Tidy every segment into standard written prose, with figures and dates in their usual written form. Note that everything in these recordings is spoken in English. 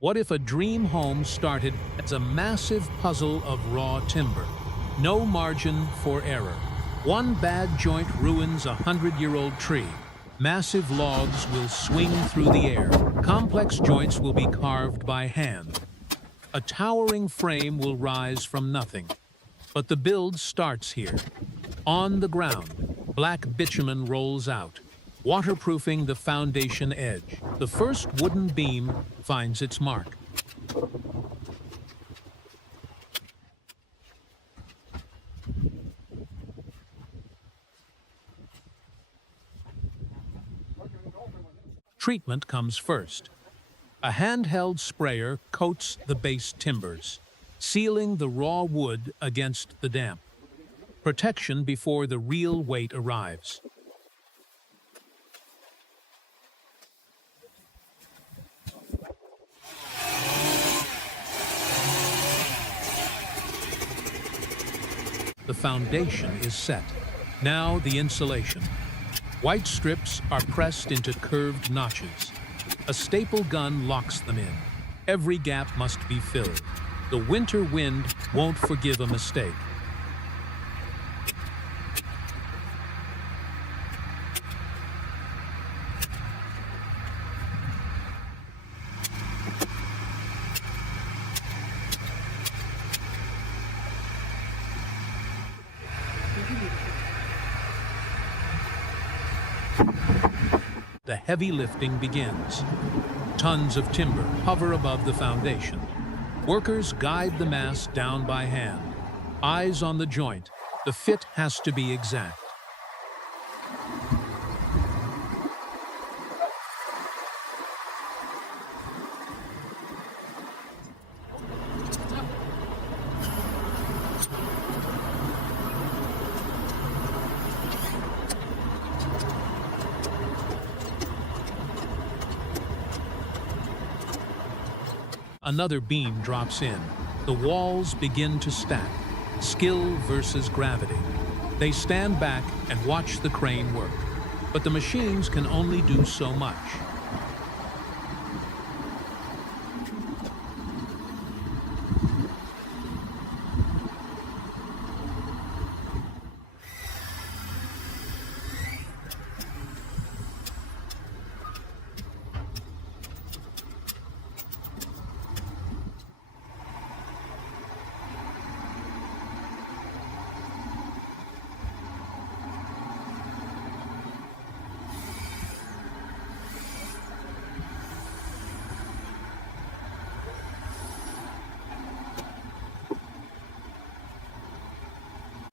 What if a dream home started as a massive puzzle of raw timber? No margin for error. One bad joint ruins a 100-year-old tree. Massive logs will swing through the air. Complex joints will be carved by hand. A towering frame will rise from nothing. But the build starts here. On the ground, black bitumen rolls out, waterproofing the foundation edge. The first wooden beam finds its mark. Treatment comes first. A handheld sprayer coats the base timbers, sealing the raw wood against the damp. Protection before the real weight arrives. The foundation is set. Now the insulation. White strips are pressed into curved notches. A staple gun locks them in. Every gap must be filled. The winter wind won't forgive a mistake. The heavy lifting begins. Tons of timber hover above the foundation. Workers guide the mass down by hand. Eyes on the joint. The fit has to be exact. Another beam drops in. The walls begin to stack. Skill versus gravity. They stand back and watch the crane work. But the machines can only do so much.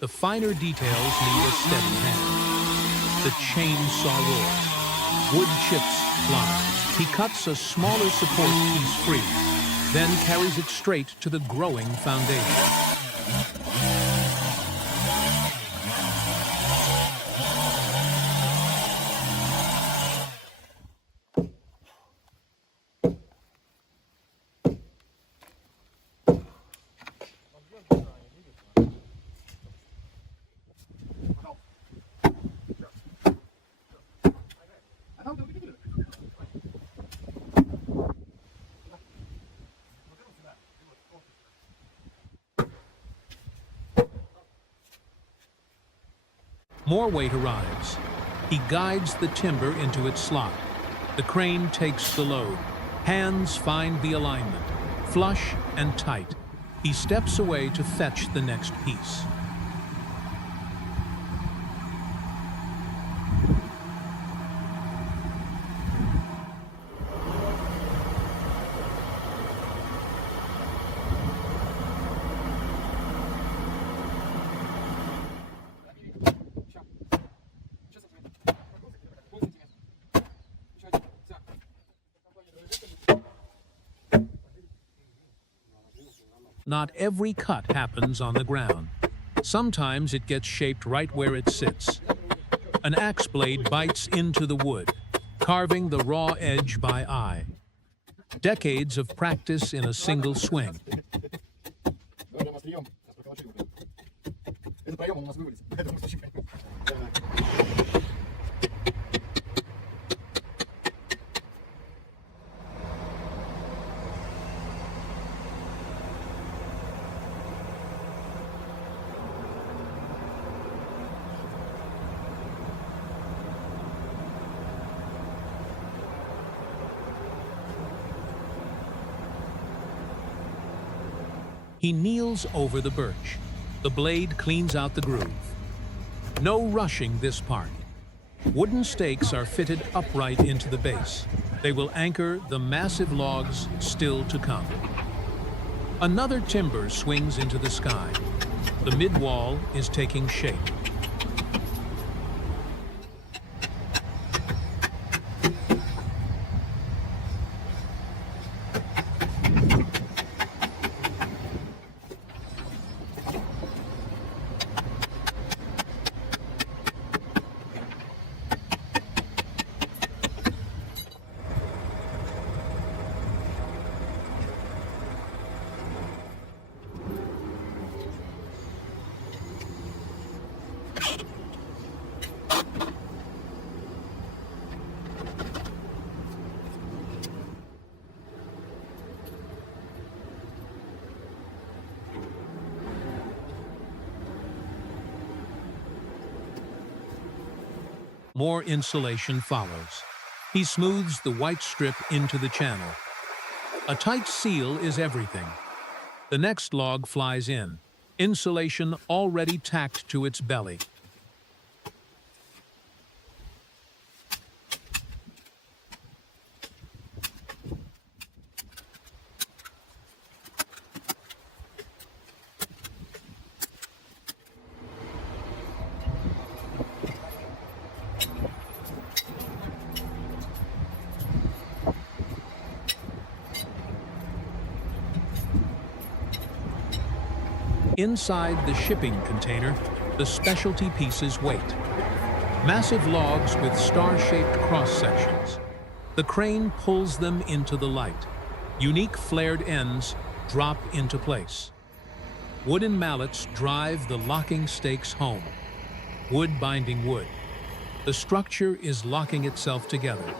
The finer details need a steady hand. The chainsaw roars. Wood chips fly. He cuts a smaller support piece free, then carries it straight to the growing foundation. More weight arrives. He guides the timber into its slot. The crane takes the load. Hands find the alignment, flush and tight. He steps away to fetch the next piece. Not every cut happens on the ground. Sometimes it gets shaped right where it sits. An axe blade bites into the wood, carving the raw edge by eye. Decades of practice in a single swing. He kneels over the birch. The blade cleans out the groove. No rushing this part. Wooden stakes are fitted upright into the base. They will anchor the massive logs still to come. Another timber swings into the sky. The mid-wall is taking shape. More insulation follows. He smooths the white strip into the channel. A tight seal is everything. The next log flies in, insulation already tacked to its belly. Inside the shipping container, the specialty pieces wait. Massive logs with star-shaped cross-sections. The crane pulls them into the light. Unique flared ends drop into place. Wooden mallets drive the locking stakes home. Wood binding wood. The structure is locking itself together.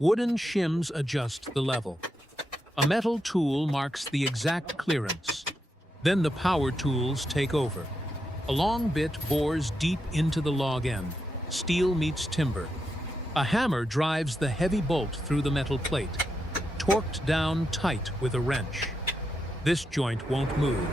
Wooden shims adjust the level. A metal tool marks the exact clearance. Then the power tools take over. A long bit bores deep into the log end. Steel meets timber. A hammer drives the heavy bolt through the metal plate, torqued down tight with a wrench. This joint won't move.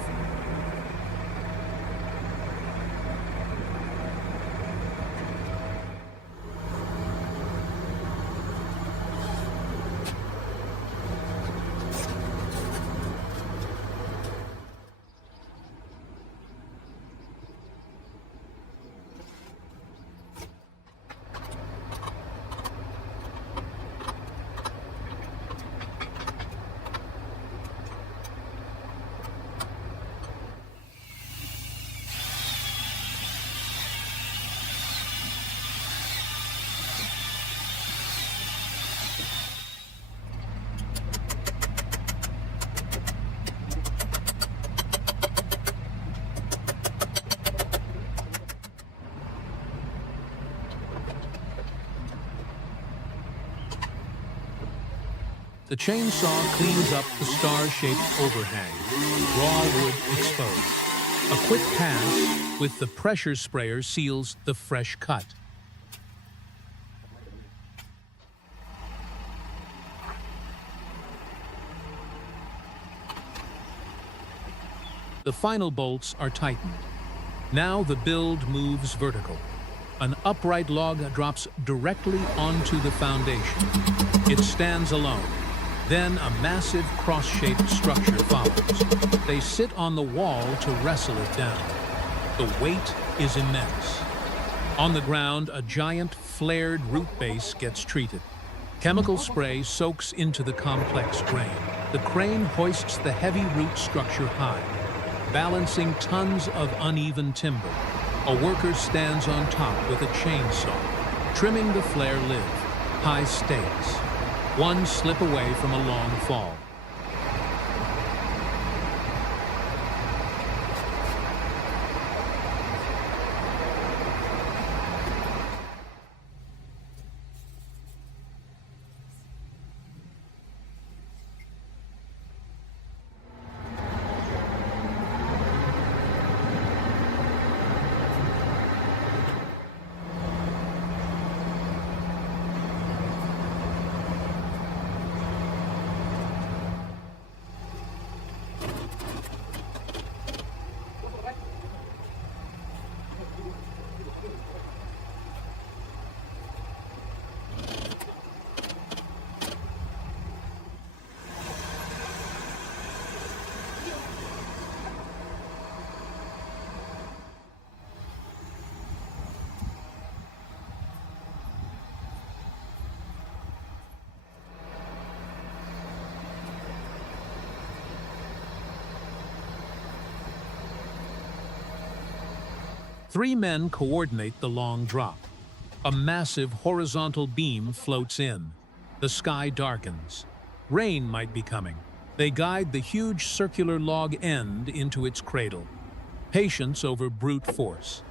The chainsaw cleans up the star-shaped overhang, raw wood exposed. A quick pass with the pressure sprayer seals the fresh cut. The final bolts are tightened. Now the build moves vertical. An upright log drops directly onto the foundation. It stands alone. Then a massive cross-shaped structure follows. They sit on the wall to wrestle it down. The weight is immense. On the ground, a giant flared root base gets treated. Chemical spray soaks into the complex grain. The crane hoists the heavy root structure high, balancing tons of uneven timber. A worker stands on top with a chainsaw, trimming the flare lid. High stakes. One slip away from a long fall. Three men coordinate the long drop. A massive horizontal beam floats in. The sky darkens. Rain might be coming. They guide the huge circular log end into its cradle. Patience over brute force.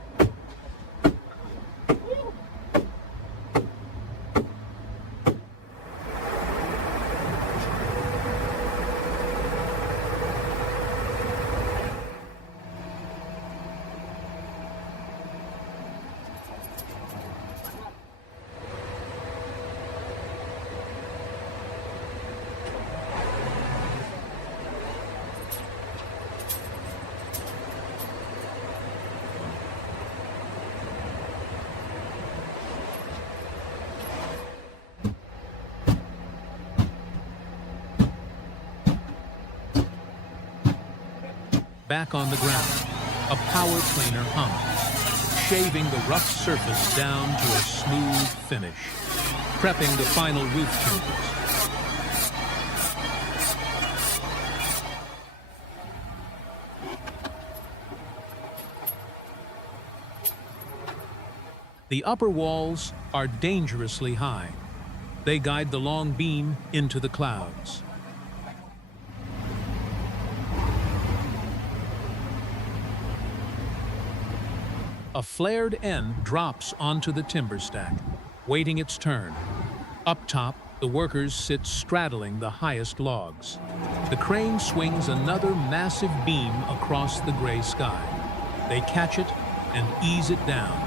Back on the ground, a power planer hums, shaving the rough surface down to a smooth finish, prepping the final roof timbers. The upper walls are dangerously high. They guide the long beam into the clouds. A flared end drops onto the timber stack, waiting its turn. Up top, the workers sit straddling the highest logs. The crane swings another massive beam across the gray sky. They catch it and ease it down.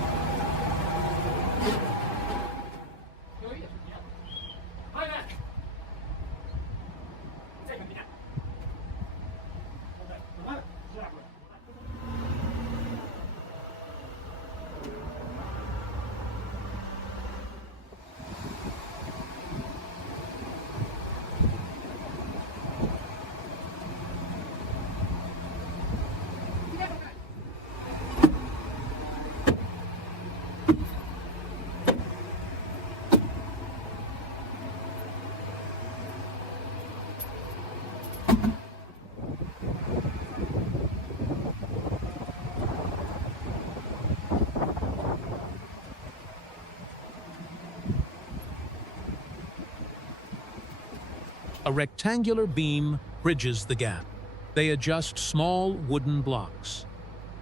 A rectangular beam bridges the gap. They adjust small wooden blocks,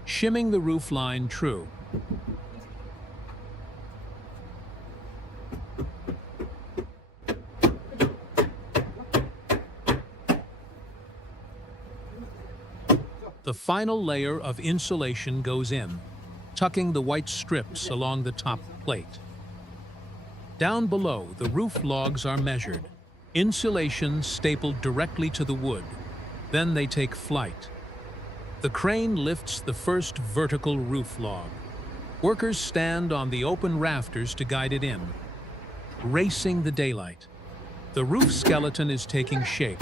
shimming the roof line true. The final layer of insulation goes in, tucking the white strips along the top plate. Down below, the roof logs are measured, insulation stapled directly to the wood. Then they take flight. The crane lifts the first vertical roof log. Workers stand on the open rafters to guide it in, racing the daylight. The roof skeleton is taking shape.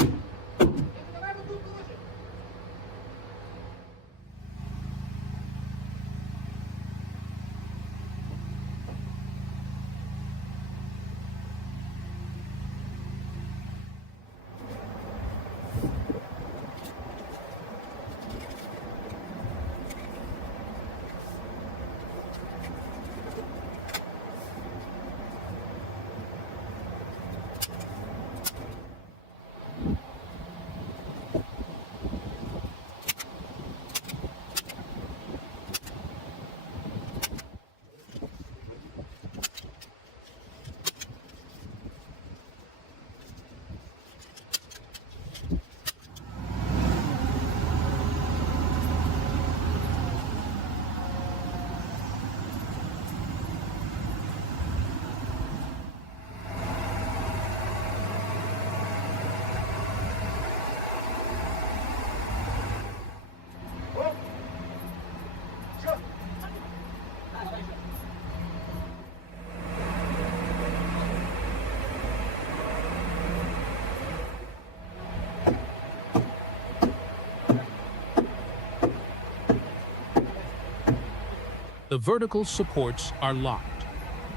The vertical supports are locked.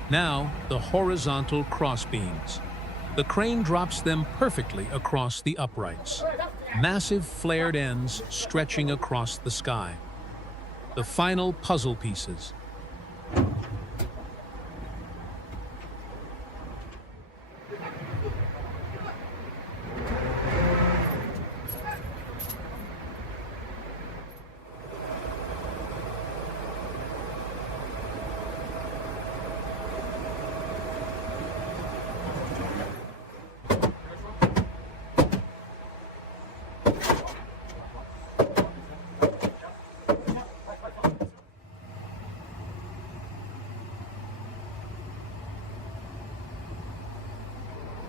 Now, the horizontal crossbeams. The crane drops them perfectly across the uprights. Massive flared ends stretching across the sky. The final puzzle pieces.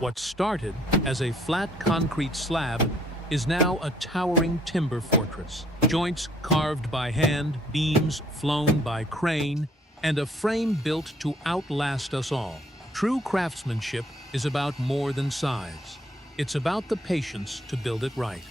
What started as a flat concrete slab is now a towering timber fortress. Joints carved by hand, beams flown by crane, and a frame built to outlast us all. True craftsmanship is about more than size. It's about the patience to build it right.